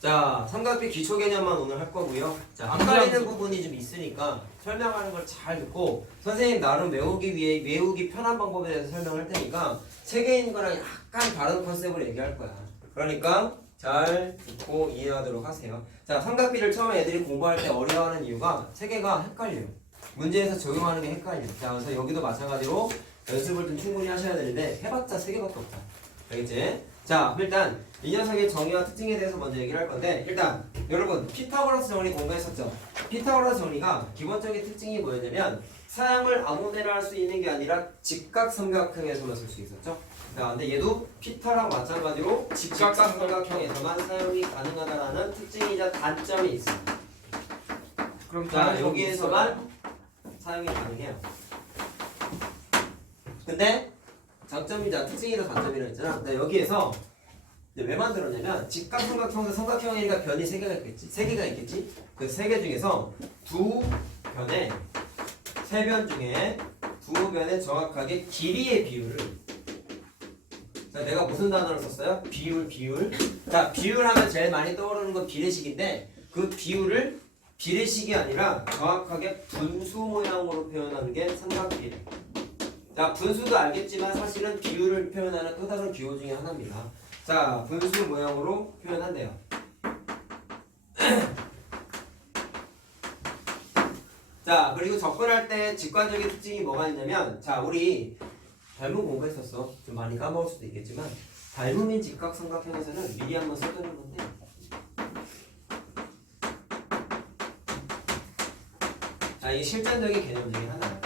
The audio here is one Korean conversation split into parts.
자, 삼각비 기초 개념만 오늘 할 거고요. 자, 헷갈리는 부분이 좀 있으니까 설명하는 걸 잘 듣고 선생님 나름 외우기 편한 방법에 대해서 설명을 할 테니까 책에 거랑 약간 다른 컨셉으로 얘기할 거야. 그러니까 잘 듣고 이해하도록 하세요. 자, 삼각비를 처음에 애들이 공부할 때 어려워하는 이유가 체계가 헷갈려요. 문제에서 적용하는 게 헷갈려요. 자, 그래서 여기도 마찬가지로 연습을 좀 충분히 하셔야 되는데 해봤자 3개밖에 없다. 알겠지? 자, 일단 이 녀석의 정의와 특징에 대해서 먼저 얘기를 할 건데 일단 여러분 피타고라스 정리 공부했었죠? 피타고라스 정리가 기본적인 특징이 뭐였냐면 사용을 아무데나 할 수 있는 게 아니라 직각삼각형에서만 쓸 수 있었죠? 자, 근데 얘도 피타랑 마찬가지로 직각삼각형에서만 사용이 가능하다는 특징이자 단점이 있습니다. 그럼 자, 여기에서만 사용이 가능해요. 근데 장점이자 특징이자 단점이라 했잖아. 근데 여기에서 왜 만들었냐면 직각삼각형에서 삼각형이니까 변이 3개가 있겠지. 3개가 있겠지. 그 3개 중에서 두 변의 3변 중에 두 변의 정확하게 길이의 비율을 자, 내가 무슨 단어를 썼어요? 비율. 자, 비율하면 제일 많이 떠오르는 건 비례식인데 그 비율을 비례식이 아니라 정확하게 분수 모양으로 표현하는 게 삼각비례. 자, 분수도 알겠지만 사실은 비율을 표현하는 또 다른 기호 중에 하나입니다. 자, 분수 모양으로 표현한대요. 자, 그리고 접근할 때 직관적인 특징이 뭐가 있냐면 자, 우리 닮은 공부했었어. 좀 많이 까먹을 수도 있겠지만 닮음인 직각삼각형에서는 미리 한번 써두는 건데 자, 이게 실전적인 개념 중에 하나야.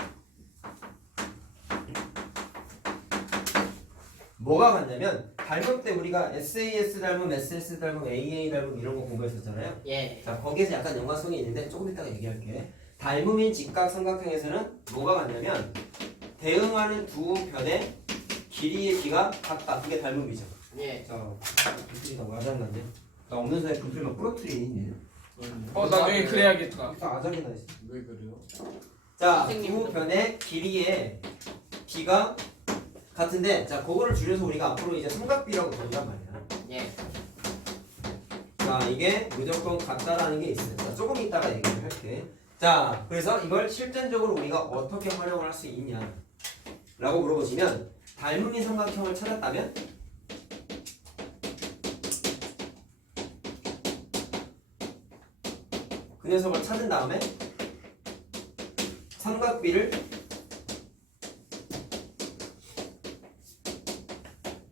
뭐가 같냐면 닮음 때 우리가 SAS 닮음, SS 닮음, AA 닮음 이런 거 공부했었잖아요. 예. 자, 거기에서 약간 연관성이 있는데 조금 이따가 얘기할게. 닮음인 직각삼각형에서는 뭐가 같냐면 대응하는 두 변의 길이의 비가 같다. 그게 닮음이죠. 예. 자, 분필이가 뭐 아작났네. 나 없는 사이에 분필만 부러뜨리니. 나중에 그래야겠다. 다 아작이 나 있어. 왜 그래요? 자, 선생님도. 두 변의 길이의 비가 같은데, 자, 그거를 줄여서 우리가 앞으로 이제 삼각비라고 부른단 말이야. 예. 자, 이게 무조건 같다라는 게 있어요. 자, 조금 이따가 얘기를 할게. 자, 그래서 이걸 실전적으로 우리가 어떻게 활용을 할 수 있냐 라고 물어보시면 닮음인 삼각형을 찾았다면 그 녀석을 찾은 다음에 삼각비를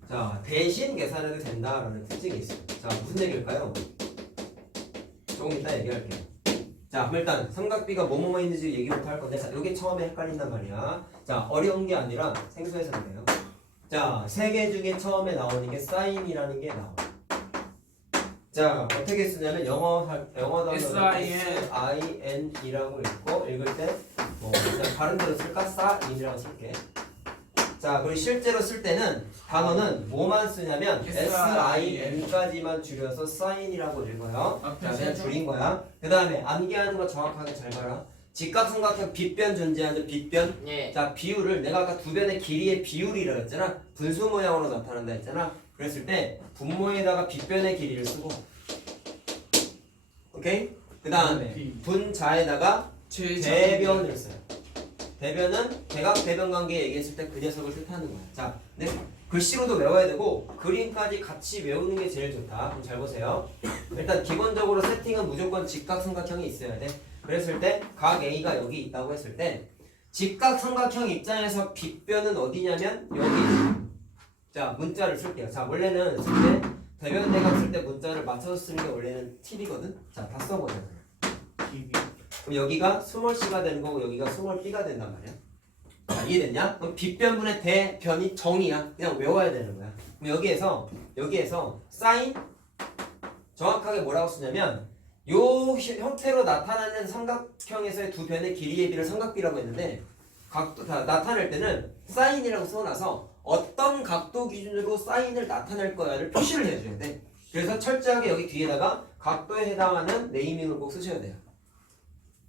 자, 대신 계산해도 된다라는 특징이 있어요. 자, 무슨 얘기일까요? 조금 이따 얘기할게요. 자, 그럼 일단 삼각비가 뭐뭐뭐 있는지 얘기부터 할 건데 자, 여기 처음에 헷갈린단 말이야. 자, 어려운 게 아니라 생소해서 그래요. 자, 3개 중에 처음에 나오는 게 사인이라는 게 나와요. 자, 어떻게 쓰냐면 영어 단어는 SIN이라고 읽고 읽을 때 뭐 그냥 다른 데로 쓸까? 사인이라고 쓸게. 자, 그리고 실제로 쓸 때는 단어는 뭐만 쓰냐면 SIN까지만 줄여서 사인이라고 읽어요. 자, 그냥 줄인 거야. 그 다음에 암기하는 거 정확하게 잘 봐라. 직각삼각형 빗변 존재하는 빗변. 예. 자, 비율을 내가 아까 두 변의 길이의 비율이라고 했잖아. 분수 모양으로 나타난다 했잖아. 그랬을 때 분모에다가 빗변의 길이를 쓰고 오케이? 그 다음에 분자에다가 대변을 써요. 대변은 대각 대변 관계 얘기했을 때 그 녀석을 뜻하는 거야. 자, 네. 글씨로도 외워야 되고 그림까지 같이 외우는 게 제일 좋다. 그럼 잘 보세요. 일단 기본적으로 세팅은 무조건 직각삼각형이 있어야 돼. 그랬을 때 각 A가 여기 있다고 했을 때 직각삼각형 입장에서 빗변은 어디냐면 여기. 자, 문자를 쓸게요. 자, 원래는 쓸 때 대변 대각 쓸 때 문자를 맞춰서 쓰는 게 원래는 팁이거든. 자, 다 써보자고요. 그럼 여기가 스몰 c가 되는 거고 여기가 스몰 b가 된단 말이야. 자, 이해됐냐? 그럼 빗변분의 대변이 정의야. 그냥 외워야 되는 거야. 그럼 여기에서 사인 정확하게 뭐라고 쓰냐면 요 형태로 나타나는 삼각형에서의 두 변의 길이의 비를 삼각비라고 했는데 각도 다 나타낼 때는 사인이라고 써놔서 어떤 각도 기준으로 사인을 나타낼 거야를 표시를 해줘야 돼. 그래서 철저하게 여기 뒤에다가 각도에 해당하는 네이밍을 꼭 쓰셔야 돼요.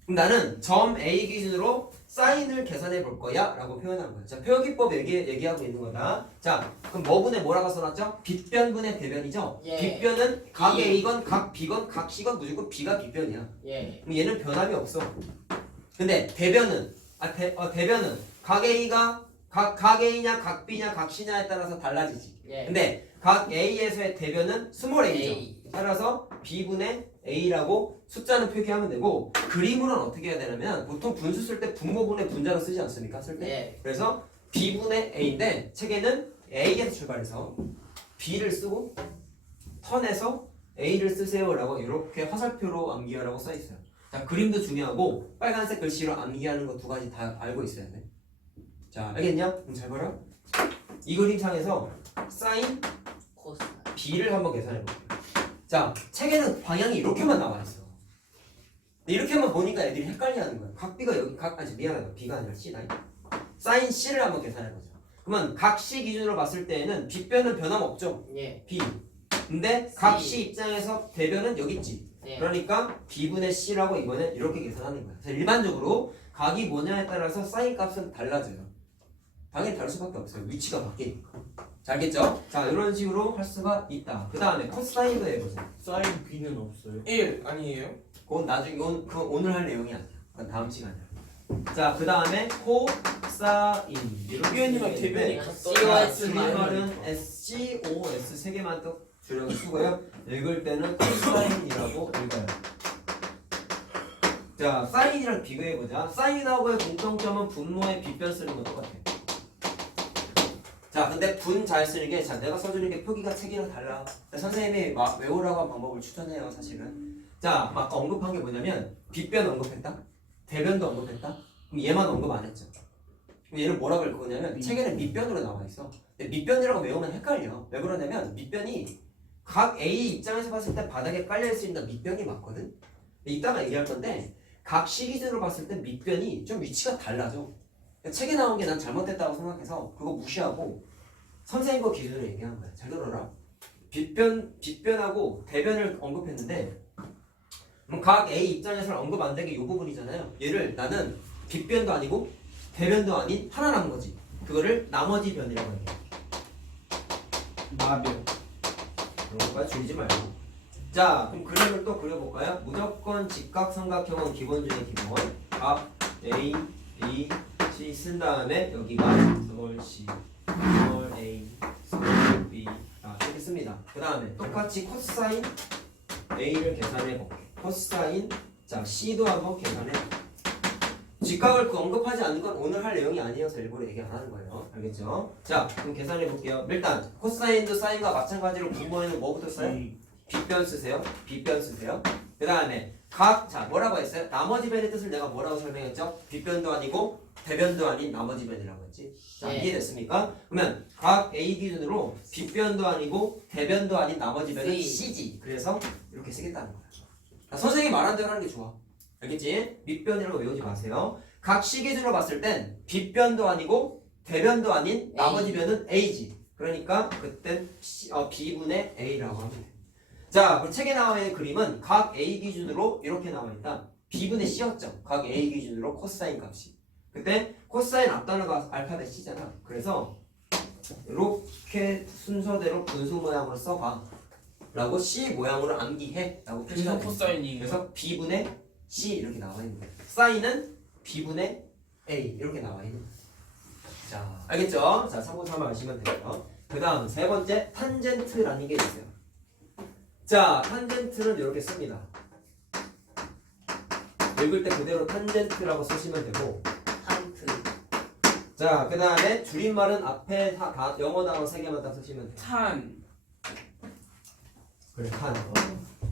그럼 나는 점 A 기준으로 사인을 계산해 볼 거야 라고 표현한 거야. 자, 표기법 얘기하고 있는 거다. 자, 그럼 뭐분의 뭐라고 써놨죠? 빗변분의 대변이죠? 예. 빗변은 각 예. A건 각 B건 각 C건 무조건 B가 빗변이야. 예. 그럼 얘는 변함이 없어. 근데 대변은 대변은 각 A가 각 A냐 각 B냐 각 C냐에 따라서 달라지지. 예. 근데 각 A에서의 대변은 스몰 A죠. A. 따라서 B분의 A라고 숫자는 표기하면 되고 그림으로는 어떻게 해야 되냐면 보통 분수 쓸 때 분모분의 분자로 쓰지 않습니까? 쓸 때. 예. 그래서 B분의 A인데 책에는 A에서 출발해서 B를 쓰고 턴에서 A를 쓰세요라고 이렇게 화살표로 암기하라고 써 있어요. 자, 그림도 중요하고 빨간색 글씨로 암기하는 거 두 가지 다 알고 있어야 돼. 자, 알겠냐? 잘 봐라. 이 그림상에서 사인 코스. B를 한번 계산해 볼게요. 자, 책에는 방향이 이렇게만 나와 있어. 근데 이렇게만 보니까 애들이 헷갈려하는 거야. 각 B가 여기 미안하다. B가 아니라 C다. 사인 C를 한번 계산해 보자. 그러면 각 C 기준으로 봤을 때에는 빗변은 변함없죠. 예. B. 근데 각 C. C 입장에서 대변은 여기 있지. 예. 그러니까 B분의 C라고 이번엔 이렇게 계산하는 거야. 그래서 일반적으로 각이 뭐냐에 따라서 사인 값은 달라져요. 당연히 다를 수밖에 없어요. 위치가 바뀌니까. 자, 알겠죠? 자, 이런 식으로 할 수가 있다. 그 다음에 코사인도 해보자. 사인 B는 없어요? 1 아니에요? 그건 나중에 그건 오늘 할 내용이 아니야. 그건 다음 시간에. 자, 그 다음에 코사인. 대변이랑 대변이 COS 줄임말은 SC, OS 세 개만 또 줄여서 쓰고요. 읽을 때는 코사인이라고 읽어요. 자, 사인이랑 비교해보자. 사인하고의 공통점은 분모의 빗변 쓰는 건 똑같아. 자, 근데 분 잘 쓰는 게, 자, 내가 써주는 게 표기가 책이랑 달라. 선생님이 막 외우라고 한 방법을 추천해요, 사실은. 자, 아까 언급한 게 뭐냐면, 빗변 언급했다? 대변도 언급했다? 그럼 얘만 언급 안 했죠. 그럼 얘를 뭐라고 할 거냐면, 책에는 밑변으로 나와 있어. 근데 밑변이라고 외우면 헷갈려. 왜 그러냐면, 밑변이 각 A 입장에서 봤을 때 바닥에 깔려있으니까 밑변이 맞거든? 이따가 얘기할 건데, 각 C 기준으로 봤을 때 밑변이 좀 위치가 달라져. 책에 나온 게 난 잘못됐다고 생각해서 그거 무시하고 선생님 거 기준으로 얘기한 거야. 잘 들어라. 빗변하고 대변을 언급했는데 그럼 각 A 입장에서는 언급 안 되게 이 부분이잖아요. 얘를 나는 빗변도 아니고 대변도 아닌 하나 남은 거지. 그거를 나머지 변이라고 해요. 나변. 그런 것까지 줄이지 말고. 자, 그럼 그림을 또 그려볼까요? 무조건 직각삼각형은 기본 중에 기본. 각 A, B, C 쓴 다음에 여기가 스몰 C, 스몰 A, 스몰 B 이렇게 씁니다. 그 다음에 똑같이 코사인 A를 계산해 볼게. 코사인 자 C도 한번 계산해. 직각을 언급하지 않는 건 오늘 할 내용이 아니어서 일부러 얘기 안 하는 거예요. 알겠죠? 자, 그럼 계산해 볼게요. 일단 코사인도 사인과 마찬가지로 분모에는 뭐부터 써요? 빗변 쓰세요. 빗변 쓰세요. 그 다음에 자 뭐라고 했어요? 나머지 변의 뜻을 내가 뭐라고 설명했죠? 빗변도 아니고 대변도 아닌 나머지 변이라고 했지. 자, 예. 이해됐습니까? 그러면 각 A 기준으로 빗변도 아니고 대변도 아닌 나머지 변은 C. C지. 그래서 이렇게 쓰겠다는 거야. 자, 선생님이 말한 대로 하는 게 좋아. 알겠지? 밑변이라고 외우지 마세요. 각 C 기준으로 봤을 땐 빗변도 아니고 대변도 아닌 나머지 변은 A지. 그러니까 그땐 B분의 A라고 하면 돼. 자, 그럼 책에 나와 있는 그림은 각 A 기준으로 이렇게 나와 있다. B분의 C였죠. 각 A 기준으로 코사인 값이. 그때 코사인 앞단어가 알파벳 C잖아. 그래서 이렇게 순서대로 분수 모양으로 써봐. 라고 C 모양으로 암기해. 라고 그래서 표시하고 있어. 코사인이 그래서 B분의 C 이렇게 나와 있는 거야. 사인은 B분의 A 이렇게 나와 있는 거야. 자, 알겠죠? 자, 참고 삼아하시면 되고요. 그 다음 세 번째 탄젠트라는 게 있어요. 자, 탄젠트는 이렇게 씁니다. 읽을 때 그대로 탄젠트라고 쓰시면 되고, 탄트. 자, 그 다음에 줄임말은 앞에 다 영어 단어 3개만 딱 쓰시면 돼요. 탄 그래, 탄.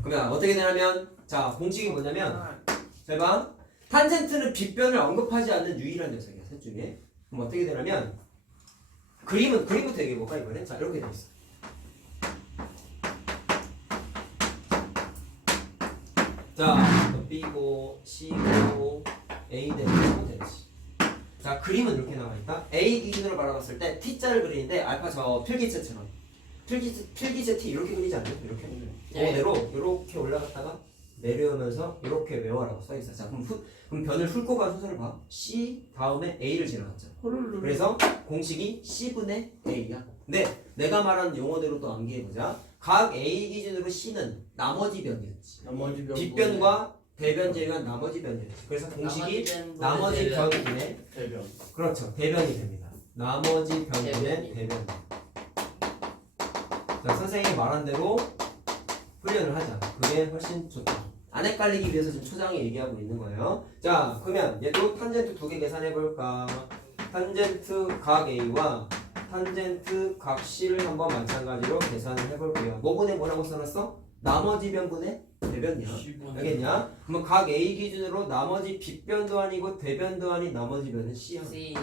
그러면 어떻게 되냐면, 자, 공식이 뭐냐면, 잘 봐. 탄젠트는 빗변을 언급하지 않는 유일한 녀석이야, 셋 중에. 그럼 어떻게 되냐면, 그림부터 얘기해볼까, 이번에? 자, 이렇게 돼 있어. 자, B고, C고, A 되고, O 되지. 자, 그림은 이렇게 나와 있다. A 기준으로 바라봤을 때 T자를 그리는데 알파 저 필기체처럼 필기체 T 이렇게 그리지 않나요? 이렇게 네. 그대로 이렇게 올라갔다가 내려오면서 이렇게 외워라고 써 있어. 자, 그럼 변을 훑고 간 순서를 봐. C 다음에 A를 지나갔죠. 호룰루. 그래서 공식이 C분의 A야. 근데 내가 말한 용어대로 또 암기해보자. 각 A 기준으로 C는 나머지 변이었지. 나머지 변 빗변과 대변 제외한 나머지 변이었지. 그래서 공식이 나머지 변분의 대변. 그렇죠. 대변이 됩니다. 나머지 변분의 대변. 자, 선생님이 말한 대로 훈련을 하자. 그게 훨씬 좋다. 안 헷갈리기 위해서 지금 초장이 얘기하고 있는 거예요. 자, 그러면 얘도 탄젠트 두 개 계산해 볼까? 탄젠트 각 A와 탄젠트 각 C를 한번 마찬가지로 계산을 해볼게요. 뭐분의 뭐라고 써놨어? 나머지 변분의 대변이야. 알겠냐? 그러면 각 A 기준으로 나머지 빗변도 아니고 대변도 아닌 나머지 변은 C야. C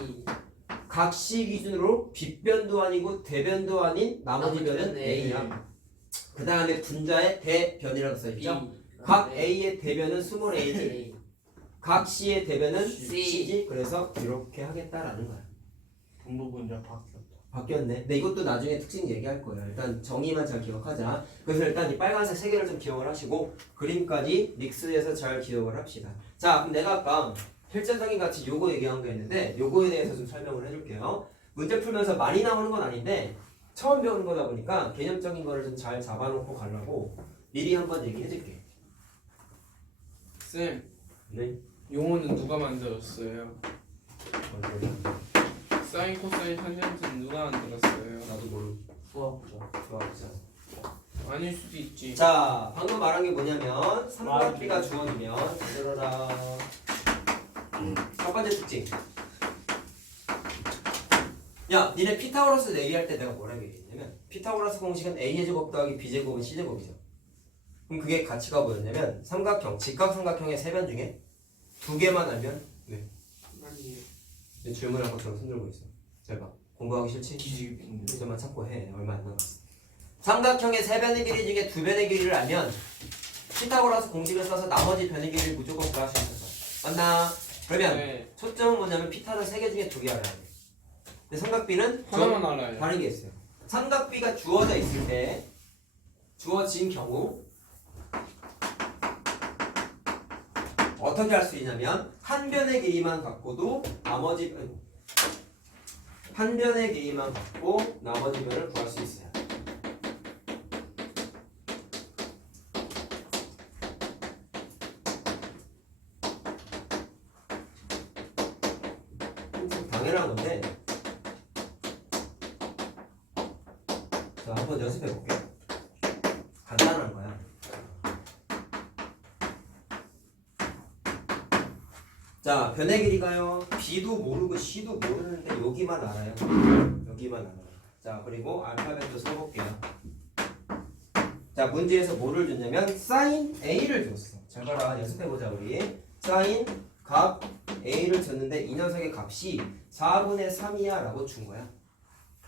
각 C 기준으로 빗변도 아니고 대변도 아닌 나머지 변은 나머지 변은 A야. 그 다음에 분자의 대변이라고 써있죠? 각 A의 대변은 스몰 a지. A 각 C의 대변은 C. C지. 그래서 이렇게 하겠다라는 거야. 분모분자 바뀌었다. 바뀌었네. 근데 이것도 나중에 특징 얘기할 거예요. 일단 정의만 잘 기억하자. 그래서 일단 이 빨간색 세 개를 좀 기억을 하시고 그림까지 믹스해서 잘 기억을 합시다. 자, 그럼 내가 아까 필전성인 같이 요거 얘기한 거 있는데 요거에 대해서 좀 설명을 해줄게요. 문제 풀면서 많이 나오는 건 아닌데 처음 배우는 거다 보니까 개념적인 거를 좀 잘 잡아놓고 가려고 미리 한번 얘기해줄게. 쌤, 네. 용어는 누가 만들었어요? 사인, 코사인, 탄젠트는 누가 만들었어요? 나도 모르. 수학자. 아닐 수도 있지. 자, 방금 말한 게 뭐냐면 삼각비가 주어지면 들어라. 첫 번째 특징. 야, 니네 피타고라스 얘기할 때 내가 뭐라고 얘기했냐면 피타고라스 공식은 A의 제곱 더하기 B제곱은 C제곱이죠. 그럼 그게 가치가 뭐였냐면 삼각형, 직각삼각형의 세 변 중에 두 개만 알면 왜 질문할 것처럼 손들고 있어. 잘 봐. 공부하기 싫지? 기지개 핑계. 문제만 찾고 해. 얼마 안 남았어. 삼각형의 세 변의 길이 중에 두 변의 길이를 알면 피타고라스 공식을 써서 나머지 변의 길이를 무조건 구할 수 있었어. 맞나? 그러면 네. 초점은 뭐냐면 피타는 세 개 중에 두 개 알아야 돼. 근데 삼각비는 하나만 알아요. 다른 게 있어요. 삼각비가 주어져 있을 때 주어진 경우 어떻게 할 수 있냐면 한 변의 길이만 갖고도 나머지 한 변의 길이만 갖고 나머지 변을 구할 수 있어요. 당연한 건데 자, 한번 연습해 볼게요. 간단한 거야. 자, 변의 길이가요. B도 모르고 C도 모르는데 여기만 알아요. 여기만 알아요. 자, 그리고 알파벳도 써볼게요. 자, 문제에서 뭐를 줬냐면 사인 A를 줬어. 잘 봐라. 연습해보자 우리. 사인 값 A를 줬는데 이 녀석의 값이 4분의 3이야 라고 준 거야.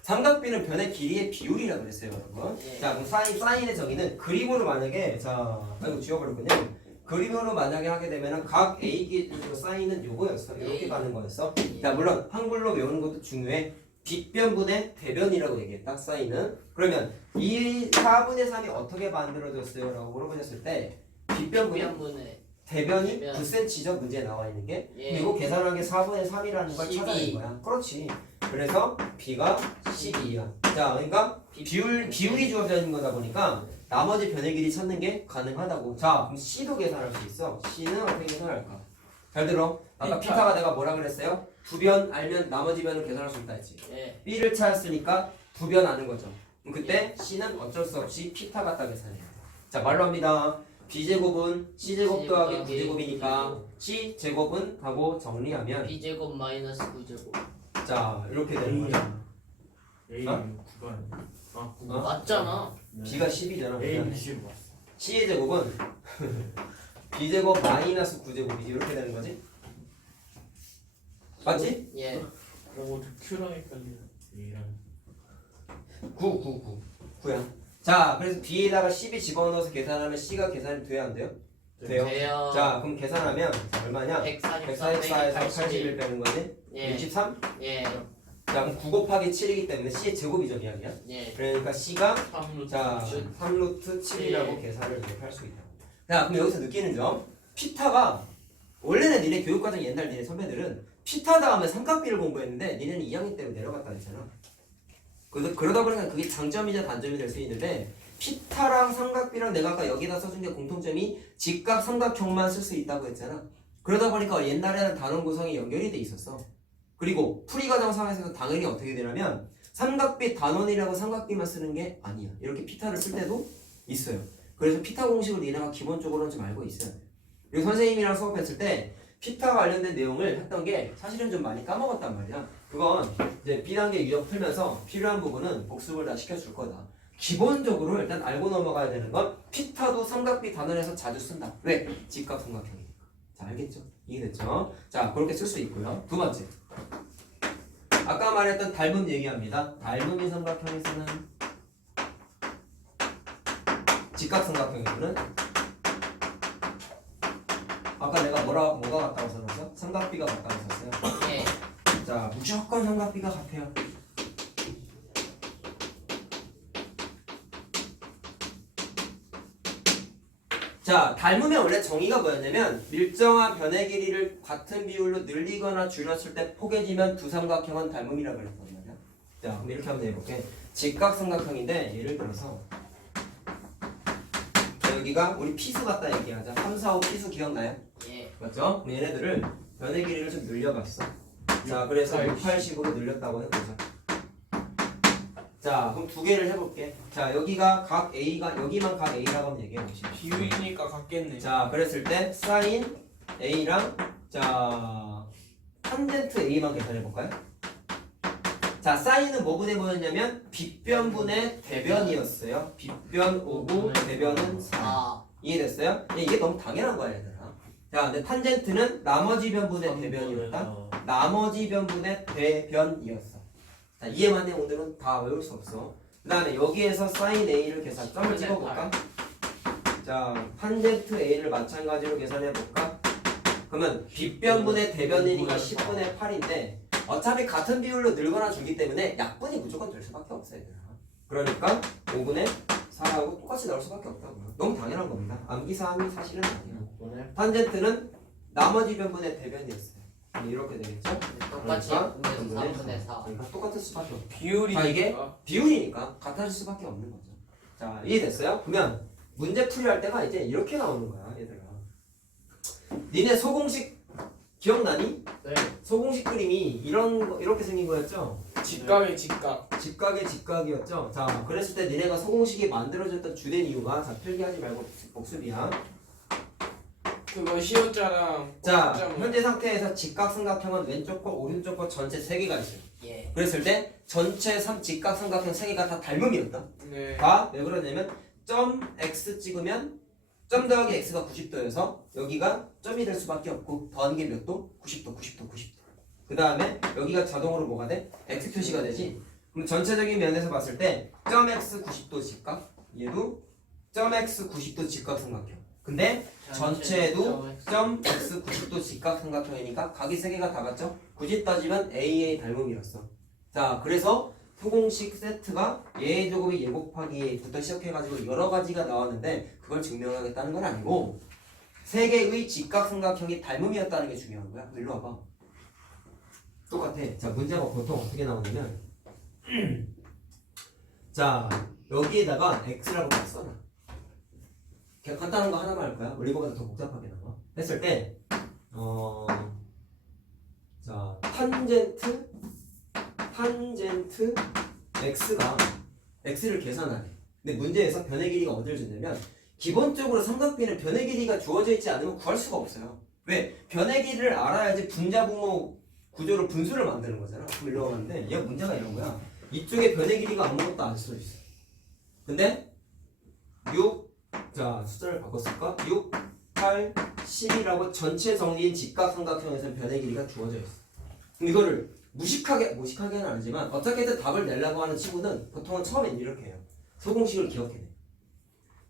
삼각비는 변의 길이의 비율이라고 그랬어요, 여러분. 네. 자, 그럼 사인의 정의는 그림으로 만약에 자, 아이고 지워버렸군요. 그림으로 만약에 하게 되면은 각 A 기준으로 사인은 요거였어. 이렇게 A. 가는 거였어. 자, 물론 한글로 외우는 것도 중요해. 빗변분의 대변이라고 얘기했다. 사인은. 그러면 이 4분의 3이 어떻게 만들어졌어요? 라고 물어보셨을 때 빗변분의 변분의 대변이 대변. 9cm죠. 문제에 나와 있는 게. 예. 그리고 계산한 게 4분의 3이라는 걸 12. 찾아낸 거야. 그렇지. 그래서 B가 12야. 자, 그러니까 비율이 주어져 있는 거다 보니까 나머지 변의 길이 찾는 게 가능하다고. 자, 그럼 C도 계산할 수 있어. C는 어떻게 계산할까? 잘 들어. 아까 피타. 피타가 내가 뭐라 그랬어요? 두 변 알면 나머지 변을 계산할 수 있다 했지. 예. B를 찾았으니까 두 변 아는 거죠. 그럼 그때 C는 어쩔 수 없이 피타 갖다 계산해야 돼. 자, 말로 합니다. B제곱은 C제곱 더하기 9제곱이니까 C제곱은 하고 정리하면 B제곱 마이너스 9제곱 자, 이렇게 되는 거죠. A 어? 9가 아 9. 어? 맞잖아. B가 10이잖아. A 60 맞어. C의 제곱은 B제곱 마이너스 9제곱이지. 이렇게 되는 거지? 맞지? 예. 그리고 Q랑 헷갈리네. A랑 9야. 자, 그래서 B에다가 10이 집어넣어서 계산하면 C가 계산이 돼야 안 돼요? 돼요. 돼요. 자, 그럼 계산하면 얼마냐? 144, 144에서 81 빼는 거지? 예. 63? 예. 자, 그럼 9 곱하기 7이기 때문에 C의 제곱이죠, 이야기야. 예. 그러니까 C가 3루트. 자 3루트 7이라고 예. 계산을 이렇게 할 수 있다. 자, 그럼 여기서 느끼는 점, 피타가 원래는 니네 교육과정 옛날 니네 선배들은 피타 다음에 삼각비를 공부했는데 니네는 2학년 때로 내려갔다 했잖아. 그러다 보니까 그게 장점이자 단점이 될 수 있는데 피타랑 삼각비랑 내가 아까 여기다 써준 게 공통점이 직각 삼각형만 쓸 수 있다고 했잖아. 그러다 보니까 옛날에는 단원 구성이 연결이 돼 있었어. 그리고 풀이 과정 상에서도 당연히 어떻게 되냐면 삼각비 단원이라고 삼각비만 쓰는 게 아니야. 이렇게 피타를 쓸 때도 있어요. 그래서 피타 공식을 니네가 기본적으로는 좀 알고 있어야 돼. 그리고 선생님이랑 수업했을 때 피타 관련된 내용을 했던 게 사실은 좀 많이 까먹었단 말이야. 그건 이제 B단계 유형 풀면서 필요한 부분은 복습을 다 시켜줄 거다. 기본적으로 일단 알고 넘어가야 되는 건 피타도 삼각비 단원에서 자주 쓴다. 왜? 직각 삼각형이니까. 자, 알겠죠? 이해됐죠? 자, 그렇게 쓸 수 있고요. 두 번째, 아까 말했던 닮음 얘기합니다. 닮음이 삼각형에서는 직각 삼각형에서는 아까 내가 뭐가 같다고 써놨어? 삼각비가 같다고 썼어요. 예. 자, 무조건 삼각비가 같아요. 자, 닮음의 원래 정의가 뭐였냐면 일정한 변의 길이를 같은 비율로 늘리거나 줄였을 때 포개지면 두 삼각형은 닮음이라고 그랬단 말이야. 자, 그럼 이렇게 한번 해볼게. 직각 삼각형인데 예를 들어서 자, 여기가 우리 피수 같다 얘기하자. 3, 4, 5 피수 기억나요? 예. 맞죠? 그럼 얘네들을 변의 길이를 좀 늘려봤어. 자, 그래서 680으로 늘렸다고 해보자. 자, 그럼 두 개를 해볼게. 자, 여기가 각 A가 여기만 각 A라고 하면 얘기해봅시다. 비율이니까 같겠네. 자, 그랬을 때 사인 A랑 자 탄젠트 A만 계산해볼까요? 자, 사인은 뭐분의 뭐였냐면 빗변분의 대변이었어요. 빗변 5고 대변은 4. 아. 이해됐어요? 이게 너무 당연한 거야, 얘들아. 자, 근데 탄젠트는 나머지 변분의 대변이었다. 나머지 변분의 대변이었어. 자, 이해만 해. 오늘은 다 외울 수 없어. 그 다음에 여기에서 사인 A를 계산 점을 찍어볼까? 자, 탄젠트 A를 마찬가지로 계산해볼까? 그러면 빗변분의 대변이니까 10분의 8인데 어차피 같은 비율로 늘거나 줄기 때문에 약분이 무조건 될 수밖에 없어요. 그러니까 5분의 4하고 똑같이 나올 수밖에 없다고요. 너무 당연한 겁니다. 암기사항이 사실은 아니에요. 탄젠트는 나머지 변분의 대변이었어요. 이렇게 되겠죠? 똑같이 그러니까 3분의 4. 그러니까 똑같을 수밖에 없죠. 비율이니까. 자, 이게 비율이니까 같아질 수밖에 없는 거죠. 자, 이해됐어요? 그러면 문제 풀이할 때가 이제 이렇게 나오는 거야, 얘들아. 니네 소공식 기억나니? 네. 소공식 그림이 이렇게 생긴 거였죠? 직각의 직각. 직각의 직각이었죠? 자, 그랬을 때 니네가 소공식이 만들어졌던 주된 이유가 자, 필기하지 말고 복습이야. 그거 시옷자랑. 자, 복잡자문. 현재 상태에서 직각 삼각형은 왼쪽과 오른쪽과 전체 3개가 있어요. 예. 그랬을 때 전체 직각 삼각형 3개가 다 닮음이었다. 네. 다 왜 그러냐면 점 x 찍으면 점 더하기 x가 90도여서 여기가 점이 될 수밖에 없고 더한 게 몇 도? 90도, 90도, 90도. 그 다음에 여기가 자동으로 뭐가 돼? x 표시가 되지. 그럼 전체적인 면에서 봤을 때 점 x 90도 직각, 얘도 점 x 90도 직각 삼각형. 근데 전체도 점 x 90도 직각 삼각형이니까 각이 3개가 다 같죠? 굳이 따지면 AA 닮음이었어. 자, 그래서 소공식 세트가 얘 제곱이 얘 곱하기 얘부터 시작해가지고 여러 가지가 나왔는데 그걸 증명하겠다는 건 아니고 3개의 직각 삼각형이 닮음이었다는 게 중요한 거야. 일로 와봐. 똑같아. 자, 문제가 보통 어떻게 나오냐면 자, 여기에다가 x라고 딱 써놔. 그냥 간단한 거 하나만 할 거야. 우리 거보다 더 복잡하게 나와. 했을 때 자, 탄젠트 x가 x를 계산하래. 근데 문제에서 변의 길이가 어디를 줬냐면 기본적으로 삼각비는 변의 길이가 주어져 있지 않으면 구할 수가 없어요. 왜? 변의 길이를 알아야지 분자분모 구조로 분수를 만드는 거잖아. 그럼 일로 가는데 얘 문제가 이런 거야. 이쪽에 변의 길이가 아무것도 안 써 있어. 근데 6 자, 숫자를 바꿨을까? 6, 8, 10이라고 전체 정리인 직각삼각형에서는 변의 길이가 주어져 있어. 그럼 이거를 무식하게는 아니지만 어떻게든 답을 내려고 하는 친구는 보통은 처음엔 이렇게 해요. 소공식을 기억해내.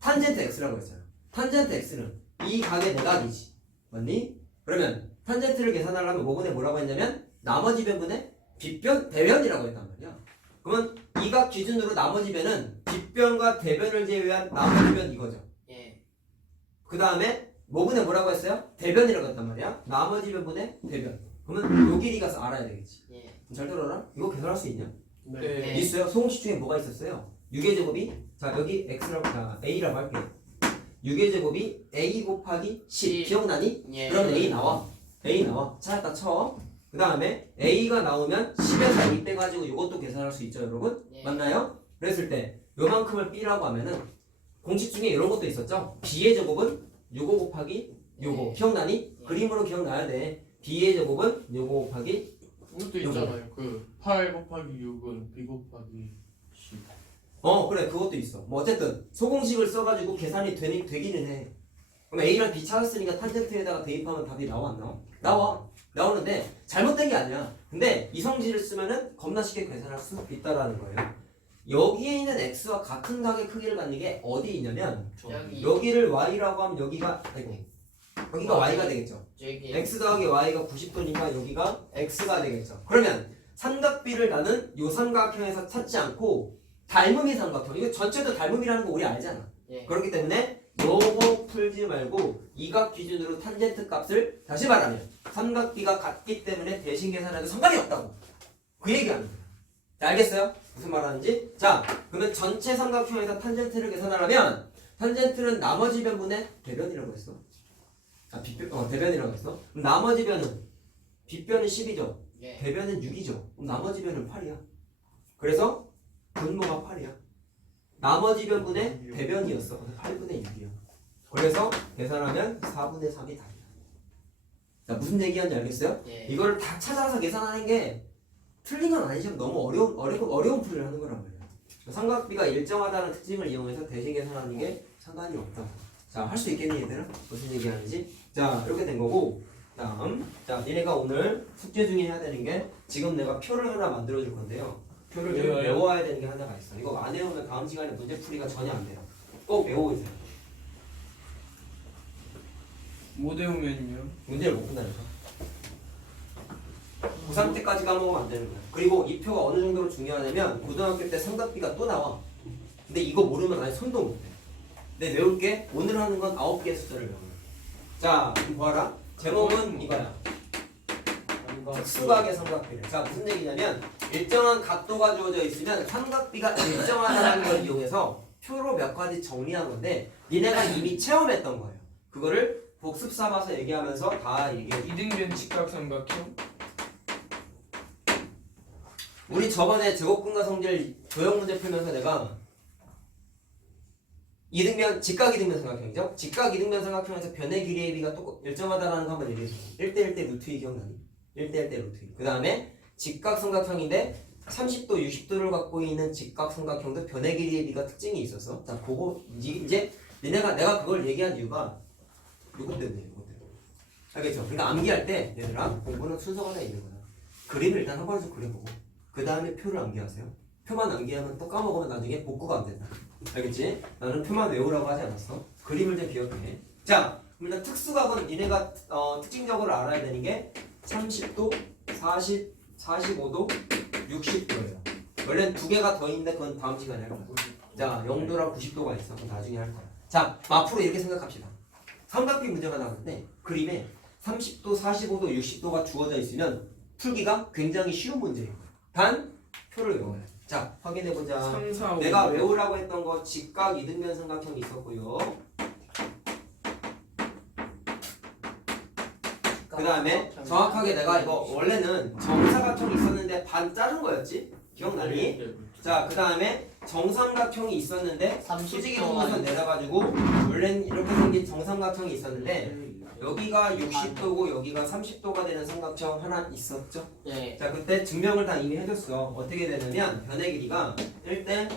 탄젠트 x라고 했잖아. 탄젠트 x는 이 각의 내각이지. 맞니? 그러면 탄젠트를 계산하려면 뭐분의 뭐라고 했냐면 나머지 변분의 빗변, 대변이라고 했단 말이야. 그러면 이 각 기준으로 나머지 변은 빗변과 대변을 제외한 나머지 변 이거죠. 예. 그 다음에 뭐분의 뭐라고 했어요? 대변이라고 했단 말이야. 나머지 변분의 대변. 그러면 요 길이가 알아야 되겠지. 예. 잘 들어라. 이거 계산할 수 있냐? 네. 있어요. 소공식 중에 뭐가 있었어요? 6의 제곱이 자 여기 x라고 자 a라고 할게요. 6의 제곱이 a 곱하기 10 기억나니? 예. 그럼 a 나와. a 나와. 찾았다 쳐. 그 다음에 a가 나오면 10에서 a 빼가지고 이것도 계산할 수 있죠, 여러분? 예. 맞나요? 그랬을 때 요만큼을 b라고 하면은 공식 중에 이런 것도 있었죠. b의 제곱은 요거 곱하기 요거. 예. 기억나니? 예. 그림으로 기억나야 돼. b의 제곱은 요거 곱하기 이것도 있잖아요. 그 8 곱하기 6은 B 곱하기 10. 그래 그것도 있어. 뭐 어쨌든 소공식을 써가지고 계산이 되기는 해. 그럼 a랑 b 찾았으니까 탄젠트에다가 대입하면 답이 나와 안 나와? 나오는데 잘못된 게 아니야. 근데 이성질을 쓰면은 겁나 쉽게 계산할 수 있다라는 거예요. 여기에 있는 x와 같은 각의 크기를 갖는 게 어디 있냐면 여기. 여기를 y라고 하면 여기가 여기가 y가 되겠죠. 저기. x 더하기 y가 90도니까 여기가 x가 되겠죠. 그러면 삼각비를 나는 요 삼각형에서 찾지 않고 닮음이 삼각형. 이거 전체도 닮음이라는 거 우리 알잖아. 예. 그렇기 때문에 요거 풀지 말고 이 각 기준으로 탄젠트 값을 다시 말하면 삼각비가 같기 때문에 대신 계산해도 상관이 없다고 그 얘기합니다. 자, 알겠어요? 무슨 말하는지? 자, 그러면 전체 삼각형에서 탄젠트를 계산하려면 탄젠트는 나머지 변분의 대변이라고 했어. 대변이라고 했어. 그럼 나머지 변은 빗변은 10이죠. 예. 대변은 6이죠. 그럼 나머지 변은 8이야. 그래서 분모가 8이야. 나머지 변분의 대변이었어. 그래서 8분의 6이야. 그래서 계산하면 4분의 3이 답이야. 자, 무슨 얘기하는지 알겠어요? 예. 이거를 다 찾아서 계산하는 게 틀린 건 아니지만 너무 어려운 풀이를 하는 거란 말이야. 삼각비가 일정하다는 특징을 이용해서 대신 계산하는 게 상관이 없다. 자, 할 수 있겠니 얘들아? 무슨 얘기하는지? 자, 이렇게 된 거고 다음 자, 니네가 오늘 숙제 중에 해야 되는 게 지금 내가 표를 하나 만들어 줄 건데요. 표를 좀 외워요? 외워야 되는 게 하나가 있어. 이거 안 외우면 다음 시간에 문제 풀이가 전혀 안 돼요. 꼭 외우고 있어요. 못 외우면요. 문제를 못 푼다니까. 고3 때까지 까먹으면 안 되는 거야. 그리고 이 표가 어느 정도로 중요하냐면 고등학교 때 삼각비가 또 나와. 근데 이거 모르면 아예 손도 못 대. 근데 외울 게 오늘 하는 건 9개의 숫자를 외워요. 자, 그럼 봐라. 제목은 이거야. 특수각의 삼각비를. 자, 무슨 얘기냐면 일정한 각도가 주어져 있으면 삼각비가 일정하다는 걸 이용해서 표로 몇 가지 정리한 건데 니네가 이미 체험했던 거예요. 그거를 복습 삼아서 얘기하면서 다 얘기해. 이등변 직각삼각형. 우리 저번에 제곱근과 성질 도형 문제 풀면서 내가 이등변 직각 이등변 삼각형이죠. 직각 이등변 삼각형에서 변의 길이의 비가 일정하다라는 거 한번 얘기했어. 1대1 대 루트 2 기억나니? 1대1 대 루트 2. 그 다음에 직각 삼각형인데 30도 60도를 갖고 있는 직각 삼각형도 변의 길이의 비가 특징이 있어서 자 그거 이제 내가 그걸 얘기한 이유가 이것 때문에 이것 때문에 알겠죠? 그러니까 암기할 때 얘들아 공부는 순서가 다 있는 거야. 그림을 일단 한 번씩 그려보고 그 다음에 표를 암기하세요. 표만 암기하면 또 까먹으면 나중에 복구가 안 된다. 알겠지? 나는 표만 외우라고 하지 않았어. 그림을 좀 기억해. 자, 일단 특수각은 니네가 특징적으로 알아야 되는 게 30도, 40, 45도, 60도예요. 원래는 두 개가 더 있는데 그건 다음 시간에 할 거야. 자, 0도랑 90도가 있어. 그건 나중에 할 거야. 자, 앞으로 이렇게 생각합시다. 삼각비 문제가 나왔는데 그림에 30도, 45도, 60도가 주어져 있으면 풀기가 굉장히 쉬운 문제예요. 단 표를 외워야 돼. 자, 확인해보자. 3, 4, 5. 내가 외우라고 했던 거 직각 이등변 삼각형이 있었고요. 그 다음에 정확하게 내가 이거 원래는 정사각형이 있었는데 반 자른 거였지? 기억나니? 자, 그 다음에 정삼각형이 있었는데 수직이 동호선 내려가지고 원래는 이렇게 생긴 정삼각형이 있었는데 여기가 60도고 여기가 30도가 되는 삼각형 하나 있었죠? 예. 자, 그때 증명을 다 이미 해줬어. 어떻게 되냐면 변의 길이가 1대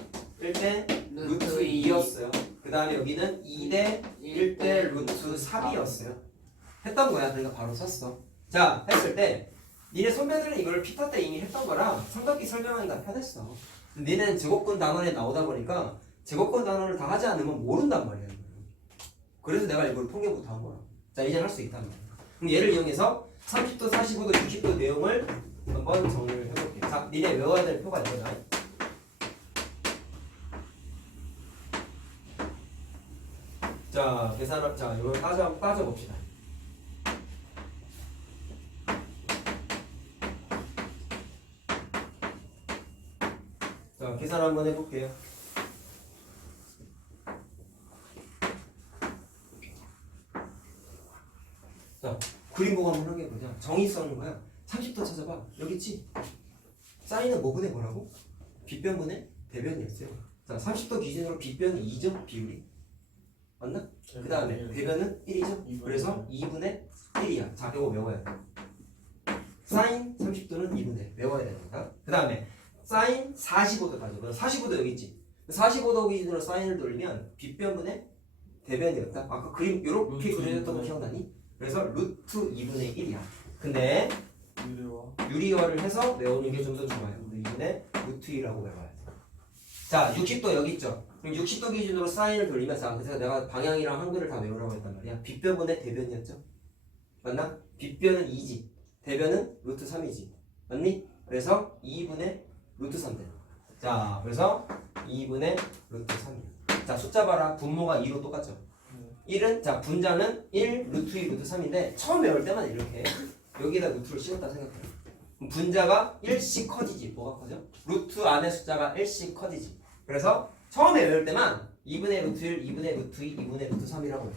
루트 2였어요. 그 다음에 여기는 2대 1대 루트 3이었어요. 했던 거야. 그러니까 바로 썼어. 자, 했을 때 니네 선배들은 이걸 피터 때 이미 했던 거라 삼각비 설명하니까 편했어. 니네는 제곱근 단원에 나오다 보니까 제곱근 단원을 다 하지 않으면 모른단 말이야. 그래서 내가 이걸 통계부터 한 거야. 자, 이제 할 수 있다는 거야. 그럼 얘를 이용해서 30도, 45도, 60도 내용을 한번 정리를 해볼게. 자, 니네 외워야 될 표가 이거다. 자 계산 자 이거 따져 봅시다. 자 계산 한번 해볼게요. 자 그림 보고 한번 하게 보자. 정의 써는 거야. 30도 찾아봐. 여기 있지? 사인은 뭐분의 뭐라고? 빗변분의 대변이었어요. 자 30도 기준으로 빗변이 2죠? 비율이 맞나? 그 다음에 대변은 1이죠? 그래서 2분의 1이야. 자 이거 외워야 돼. 사인 30도는 2분의 외워야 된다. 그 다음에 사인 45도까지 45도 여기 있지? 45도 기준으로 사인을 돌리면 빗변분의 대변이었다. 아까 그림 이렇게 그려졌던 거 기억나니? 그래서 루트 2분의 1이야. 근데 유리화를 해서 외우는 게 좀 더 좋아요. 2분의 루트 2라고 외워야 돼. 자 60도 여기 있죠? 그럼 60도 기준으로 사인을 돌리면 자 그래서 내가 방향이랑 한글을 다 외우라고 했단 말이야. 빗변분의 대변이었죠? 맞나? 빗변은 2지 대변은 루트 3이지 맞니? 그래서 2분의 루트 3 돼. 자 그래서 2분의 루트 3이야. 자 숫자 봐라. 분모가 2로 똑같죠? 1은 자 분자는 1 루트 2 루트 3인데 처음 외울 때만 이렇게 여기다 루트를 씌웠다 생각해. 그럼 분자가 1씩 커지지. 뭐가 커져? 루트 안에 숫자가 1씩 커지지. 그래서 처음에 외울 때만 2분의 루트 1, 2분의 루트 2, 2분의 루트 3이라고 해요.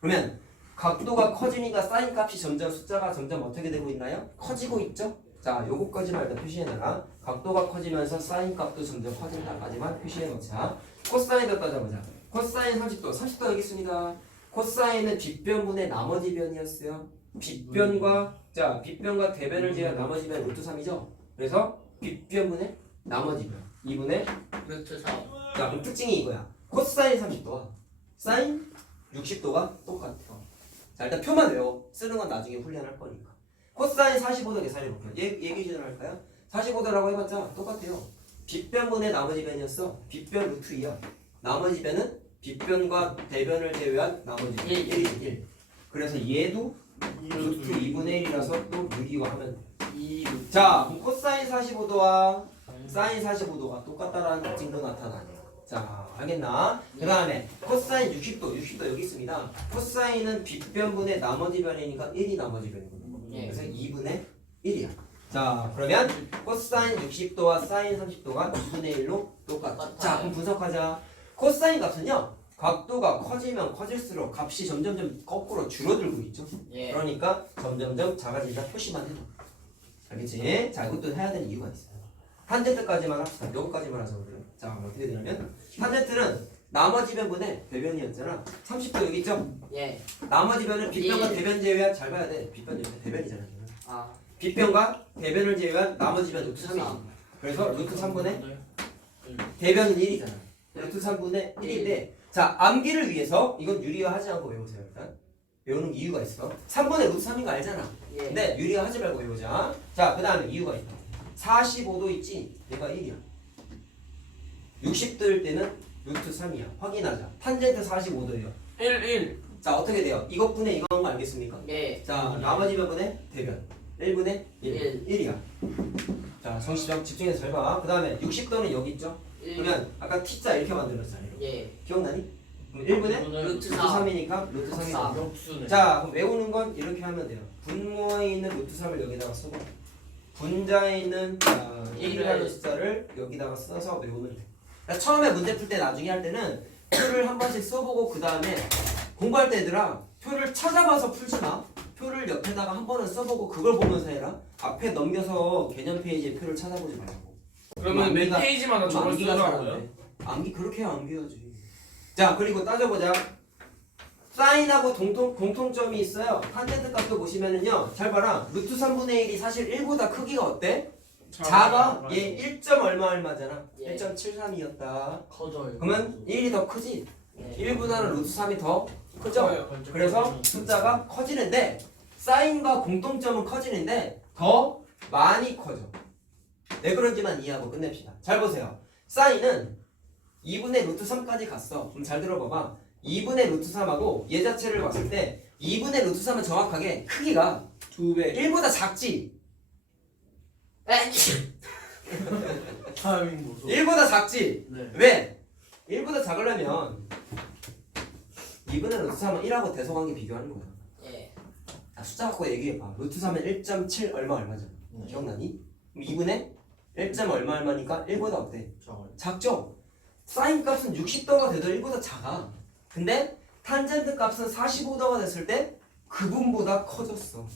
그러면 각도가 커지니까 사인 값이 점점 숫자가 점점 어떻게 되고 있나요? 커지고 있죠? 자 요거까지만 일단 표시해놔라. 각도가 커지면서 사인 값도 점점 커진다까지만 표시해놓자. 코사인도 따져보자. 코사인 30도 30도 여기 있습니다. 코사인은 빗변분의 나머지 변이었어요. 빗변과 자 빗변과 대변을 제외한 나머지 변 루트 3이죠. 그래서 빗변분의 나머지 변 2분의 루트 3. 자 그럼 특징이 이거야. 코사인 30도와 사인 60도가 똑같아. 자 일단 표만 외워. 쓰는 건 나중에 훈련할 거니까. 코사인 45도 계산해볼게요. 얘기 기준으로 할까요? 45도라고 해봤자 똑같아요. 빗변분의 나머지 변이었어. 빗변 루트 2야. 나머지 변은 빗변과 대변을 제외한 나머지 변 1이지 1. 그래서 얘도 루트 2분의 1이라서 또 유리화하면 돼. 자 그럼 코사인 45도와 사인 45도가 똑같다라는 특징도 나타나네요. 자 알겠나? 그 다음에 코사인 60도 여기 있습니다. 코사인은 빗변분의 나머지 변이니까 1이 나머지 변이거든요. 그래서 2분의 1이야. 자 그러면 코사인 60도와 사인 30도가 2분의 1로 똑같아. 자 그럼 분석하자. 코사인 값은요 각도가 커지면 커질수록 값이 점점점 거꾸로 줄어들고 있죠. 예. 그러니까 점점점 작아진다. 표시만 해도 알겠지? 자 이것도 해야 되는 이유가 있어요. 탄젠트까지만 합시다. 요거까지만 하자 그래요. 자 그럼 어떻게 되냐면 탄젠트는 나머지 변분의 대변이었잖아. 30도 여기 있죠? 예. 나머지 변은 빗변과 예. 대변 제외한 잘 봐야 돼. 빗변 대변이잖아. 아. 빗변과 대변을 제외한 나머지 변 루트 3이지. 그래서 루트 3분의 대변은 1이잖아. 루트 3분의 1인데 자 암기를 위해서 이건 유리화하지 않고 외우세요. 일단 외우는 이유가 있어. 3분의 루트 3인 거 알잖아. 예. 근데 유리화하지 말고 외우자. 자 그 다음에 이유가 있다. 45도 있지? 얘가 1이야. 60도일 때는 루트 3이야. 확인하자. 탄젠트 45도예요. 1. 자 어떻게 돼요? 이것분의 이건 거 알겠습니까? 예. 자 나머지 변분의 대변 1분의 1 1이야. 자 정시적 집중해서 잘 봐. 그 다음에 60도는 여기 있죠? 그러면 아까 T자 이렇게 만들었잖아요. 예. 기억나니? 그럼 1분의 루트 루트 3. 3이니까 루트 3이다. 역수네. 자 그럼 외우는 건 이렇게 하면 돼요. 분모에 있는 루트 3을 여기다가 쓰고 분자에 있는 1이라는 숫자를 여기다가 써서 외우면 돼. 그러니까 처음에 문제 풀 때 나중에 할 때는 표를 한 번씩 써보고 그 다음에 공부할 때 얘들아 표를 찾아봐서 풀지 마. 표를 옆에다가 한 번은 써보고 그걸 보면서 해라. 앞에 넘겨서 개념 페이지에 표를 찾아보지 말고. 그러면 몇 페이지마다 저걸 암기가 잘 안 쓰라고요? 돼. 암기 그렇게 암기해야지. 자 그리고 따져보자. 사인하고 공통점이 있어요. 탄젠트 값도 보시면은요. 잘 봐라. 루트 3분의 1이 사실 1보다 크기가 어때? 작아. 얘 1. 얼마잖아. 예. 1.73이었다. 커져요. 그러면 1이 더 크지? 예. 1보다는 루트 3이 더 크죠? 커요. 그래서 숫자가 커지는데 사인과 공통점은 커지는데 더 많이 커져. 왜 그런지만 이해하고 끝냅시다. 잘 보세요. 사인은 2분의 루트 3까지 갔어. 그럼 잘 들어봐봐. 2분의 루트 3하고 얘 자체를 봤을 때 2분의 루트 3은 정확하게 크기가 2배. 1보다 작지? 타이밍 보소. 1보다 작지? 네. 왜? 1보다 작으려면 2분의 루트 3은 1하고 대소관계 비교하는 거야. 예. 아, 숫자 갖고 얘기해봐. 루트 3은 1.7 얼마잖아. 기억나니? 그럼 2분의 1. 얼마니까 1보다 어때? 작죠? 사인 값은 60도가 돼도 1보다 작아. 근데 탄젠트 값은 45도가 됐을 때 그분보다 커졌어.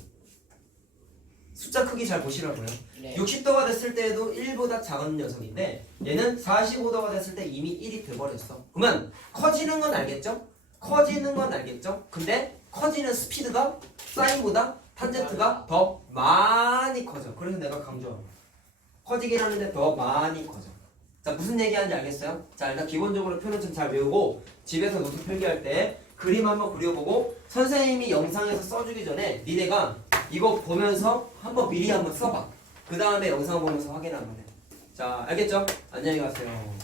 숫자 크기 잘 보시라고요. 네. 60도가 됐을 때에도 1보다 작은 녀석인데 얘는 45도가 됐을 때 이미 1이 돼버렸어. 그러면 커지는 건 알겠죠? 커지는 건 알겠죠? 근데 커지는 스피드가 사인보다 탄젠트가 더 많이 커져. 그래서 내가 강조하는 거야. 커지긴 하는데 더 많이 커져. 자, 무슨 얘기하는지 알겠어요? 자, 일단 기본적으로 표는 좀 잘 외우고 집에서 노트 필기할 때 그림 한번 그려보고 선생님이 영상에서 써주기 전에 니네가 이거 보면서 한번 미리 한번 써봐. 그 다음에 영상 보면서 확인하면 돼. 자, 알겠죠? 안녕히 가세요.